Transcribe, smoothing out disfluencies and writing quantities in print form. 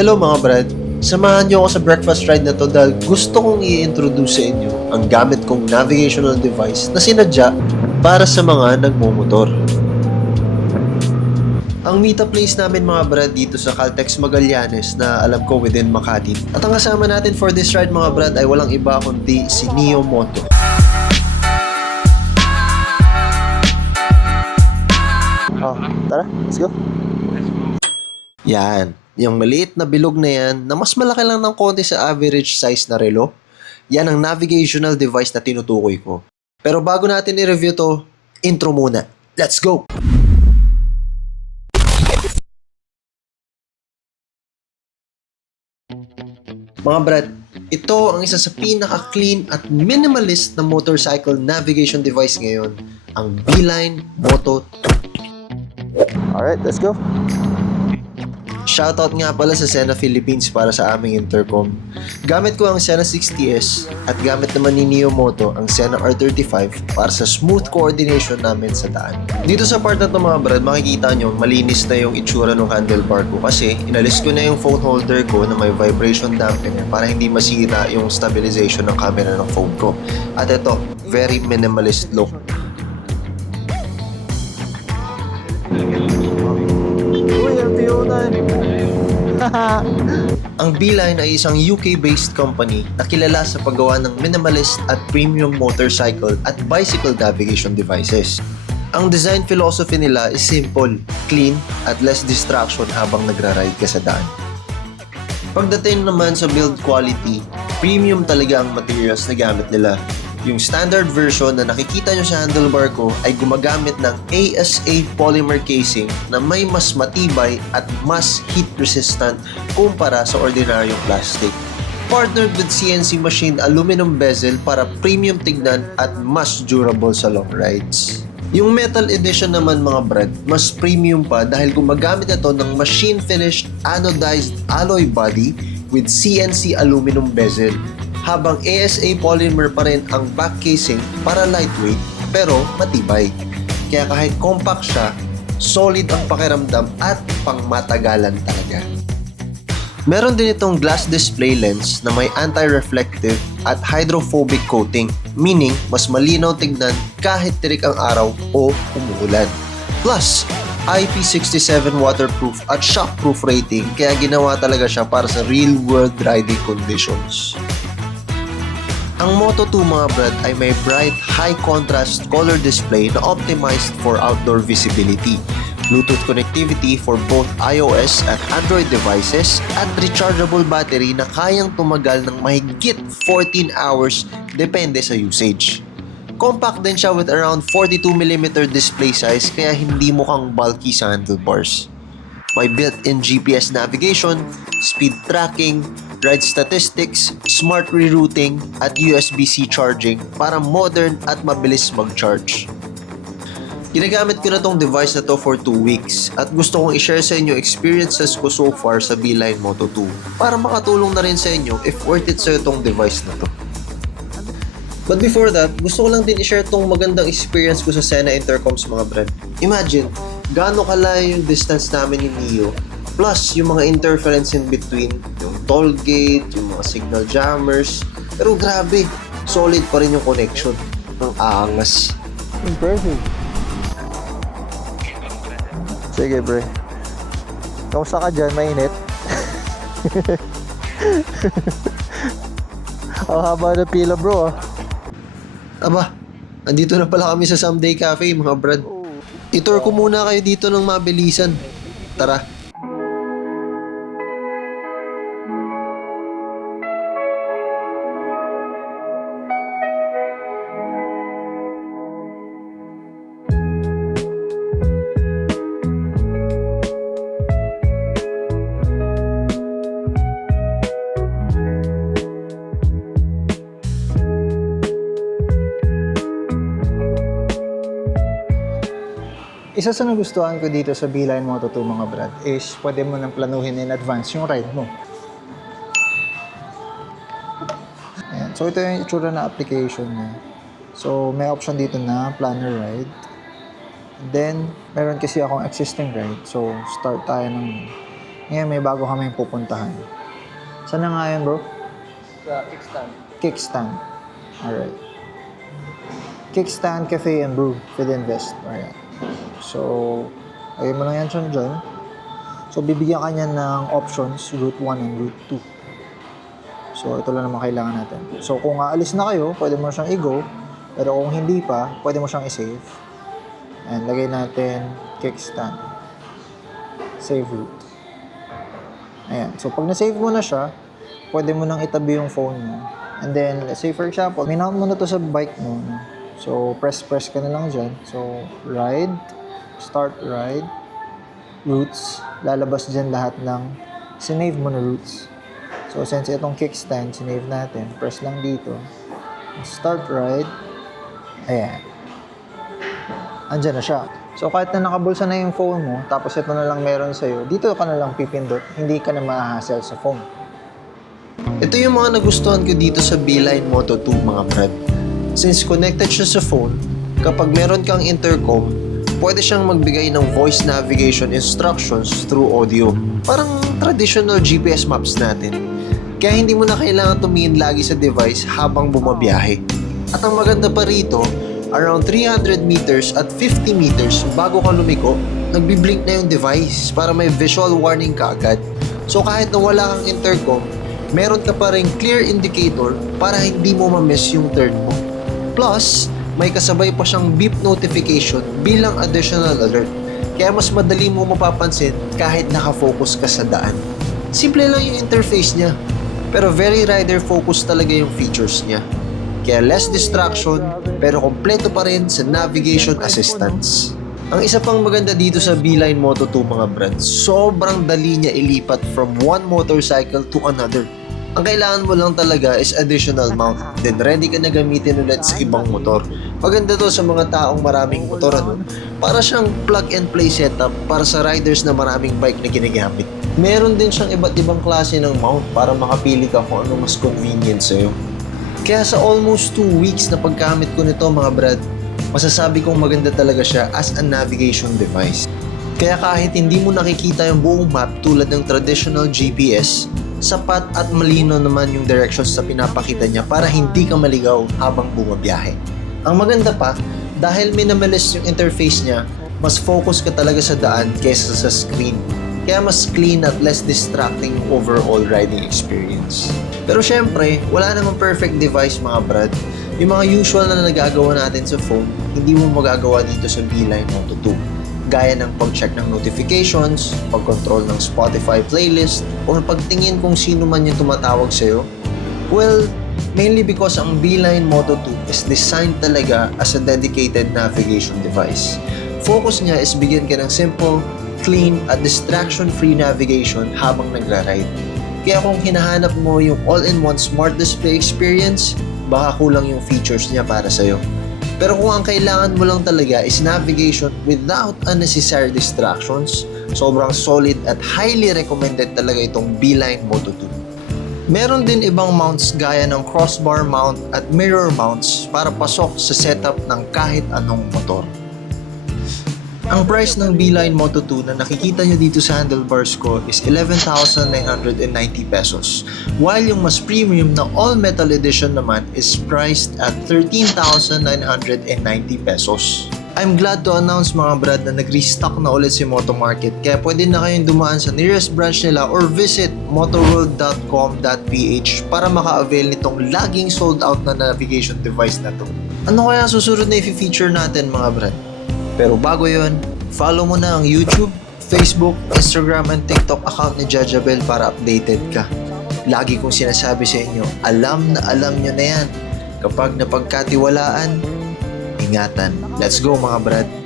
Hello mga brad, samahan niyo ako sa breakfast ride na to dahil gusto kong i-introduce sa inyo ang gamit kong navigational device na sinadya para sa mga nagmumotor. Ang meetup place namin mga brad dito sa Caltex Magallanes na alam ko within Makati. At ang kasama natin for this ride mga brad ay walang iba kundi si Neo Moto. Oh, tara, let's go. Yan. Yung maliit na bilog na yan, na mas malaki lang ng konti sa average size na relo, yan ang navigational device na tinutukoy ko. Pero bago natin i-review to, intro muna. Let's go! Mga brad, ito ang isa sa pinaka-clean at minimalist na motorcycle navigation device ngayon, ang Beeline Moto 2. Alright, let's go! Shoutout nga pala sa Sena Philippines para sa aming intercom. Gamit ko ang Sena 60S at gamit naman ni Neo Moto ang Sena R35 para sa smooth coordination namin sa daan. Dito sa part na to mga brad, makikita nyo malinis na yung itsura ng handlebar ko kasi inalis ko na yung phone holder ko na may vibration dampener para hindi masira yung stabilization ng camera ng phone ko. At ito, very minimalist look. Ang Beeline ay isang UK-based company na kilala sa paggawa ng minimalist at premium motorcycle at bicycle navigation devices. Ang design philosophy nila is simple, clean, at less distraction habang nagra-ride ka sa daan. Pagdating naman sa build quality, premium talaga ang materials na gamit nila. Yung standard version na nakikita nyo sa handlebar ko ay gumagamit ng ASA polymer casing na may mas matibay at mas heat resistant kumpara sa ordinaryong plastic. Partnered with CNC machined aluminum bezel para premium tignan at mas durable sa long rides. Yung metal edition naman mga brad, mas premium pa dahil gumagamit ito ng machine finished anodized alloy body with CNC aluminum bezel, habang ASA polymer pa rin ang back casing para lightweight pero matibay. Kaya kahit compact siya, solid ang pakiramdam at pangmatagalan talaga. Meron din itong glass display lens na may anti-reflective at hydrophobic coating, meaning mas malinaw tignan kahit tirik ang araw o umuulan. Plus, IP67 waterproof at shockproof rating kaya ginawa talaga siya para sa real-world riding conditions. Ang Moto 2 mga brad ay may bright, high-contrast color display na optimized for outdoor visibility, Bluetooth connectivity for both iOS at Android devices, at rechargeable battery na kayang tumagal ng mahigit 14 hours depende sa usage. Compact din siya with around 42mm display size kaya hindi mukhang bulky sa handlebars. May built-in GPS navigation, speed tracking, ride statistics, smart rerouting, at USB-C charging para modern at mabilis mag-charge. Ginagamit ko na tong device na to for 2 weeks at gusto kong i-share sa inyo experiences ko so far sa Beeline Moto 2 para makatulong na rin sa inyo if worth it sa itong device na to. But before that, gusto ko lang din i-share tong magandang experience ko sa Sena Intercoms mga brad. Imagine, gaano kalayo yung distance namin ni Neo plus yung mga interference in between, yung toll gate, yung mga signal jammers. Pero grabe, solid pa rin yung connection. Ang angas. Impressive. Sige, bre. Kamusta ka dyan? Mainit? Ang haba na pila, bro, ah. Aba, andito na pala kami sa Someday Cafe, mga brad. I-tour ko muna kayo dito ng mabilisan. Tara. Isa sa nagustuhan ko dito sa Beeline Moto 2 mga brad is pwede mo nang planuhin in advance yung ride mo. Ayan. So ito yung itsura na application niya. So may option dito na planner ride. Then meron kasi akong existing ride. So start tayo ng Ngayon may bago kami pupuntahan. Saan na nga yun, bro? Sa kickstand. Kickstand. Alright. Kickstand Cafe and Brew, Fidinvest. Alright. So, ayun mo lang yan siya dyan. So, bibigyan ka niya ng options, route 1 and route 2. So, ito lang naman kailangan natin. So, kung aalis na kayo, pwede mo siyang i-go. Pero kung hindi pa, pwede mo siyang i-save. And lagay natin kickstand. Save route. Ayan. So, pag na-save mo na siya, pwede mo nang itabi yung phone mo. And then, let's say for example, minount mo na to sa bike mo. No? So, press ka na lang dyan. So, ride, start ride, routes, lalabas dyan lahat ng sinave mo na routes. So, since itong kickstand, sinave natin, press lang dito, start ride, ayan. Andyan na siya. So, kahit na nakabulsa na yung phone mo, tapos ito na lang meron sa'yo, dito ka na lang pipindot, hindi ka na ma-hassle sa phone. Ito yung mga nagustuhan ko dito sa Beeline Moto 2 mga brad. Since connected siya sa phone, kapag meron kang intercom, pwede siyang magbigay ng voice navigation instructions through audio. Parang traditional GPS maps natin. Kaya hindi mo na kailangan tumingin lagi sa device habang bumabiyahe. At ang maganda pa rito, around 300 meters at 50 meters bago ka lumiko, nagbiblink na yung device para may visual warning ka agad. So kahit na wala kang intercom, meron ka pa rin clear indicator para hindi mo ma-miss yung turn mo. Plus, may kasabay pa siyang beep notification bilang additional alert. Kaya mas madali mo mapapansin kahit nakafocus ka sa daan. Simple lang yung interface niya, pero very rider-focused talaga yung features niya. Kaya less distraction, pero kompleto pa rin sa navigation assistance. Ang isa pang maganda dito sa Beeline Moto 2 mga brad, sobrang dali niya ilipat from one motorcycle to another. Ang kailangan mo lang talaga is additional mount, then ready ka na gamitin ulit sa ibang motor. Maganda to sa mga taong maraming motor, ano? Para siyang plug and play setup para sa riders na maraming bike na ginagamit. Meron din siyang iba't ibang klase ng mount para makapili ka kung ano mas convenient sa'yo. Kaya sa almost 2 weeks na paggamit ko nito mga brad, masasabi kong maganda talaga siya as a navigation device. Kaya kahit hindi mo nakikita yung buong map tulad ng traditional GPS, sapat at malino naman yung directions na pinapakita niya para hindi ka maligaw habang bumabiyahe. Ang maganda pa, dahil minimalist yung interface niya, mas focus ka talaga sa daan kaysa sa screen. Kaya mas clean at less distracting overall riding experience. Pero syempre, wala namang perfect device mga brad. Yung mga usual na nagagawa natin sa phone, hindi mo magagawa dito sa Beeline Moto 2. Gaya ng pag-check ng notifications, pag-control ng Spotify playlist, o pagtingin kung sino man yung tumatawag sa'yo. Well, mainly because ang Beeline Moto 2 is designed talaga as a dedicated navigation device. Focus niya is bigyan ka ng simple, clean at distraction-free navigation habang nagra-ride. Kaya kung hinahanap mo yung all-in-one smart display experience, baka kulang yung features niya para sa'yo. Pero kung ang kailangan mo lang talaga is navigation without unnecessary distractions, sobrang solid at highly recommended talaga itong Beeline Moto 2. Meron din ibang mounts gaya ng crossbar mount at mirror mounts para pasok sa setup ng kahit anong motor. Ang price ng Beeline Moto 2 na nakikita nyo dito sa handlebars ko is 11,990 pesos. While yung mas premium na all metal edition naman is priced at 13,990 pesos. I'm glad to announce mga brad na nag-restock na ulit si Moto Market, kaya pwede na kayong dumaan sa nearest branch nila or visit motoworld.com.ph para maka-avail nitong laging sold out na navigation device na to. Ano kaya susunod na i-feature natin mga brad? Pero bago yun, follow mo na ang YouTube, Facebook, Instagram, and TikTok account ni Jajabel para updated ka. Lagi kong sinasabi sa inyo, alam nyo na yan. Kapag napagkatiwalaan, ingatan. Let's go mga brad!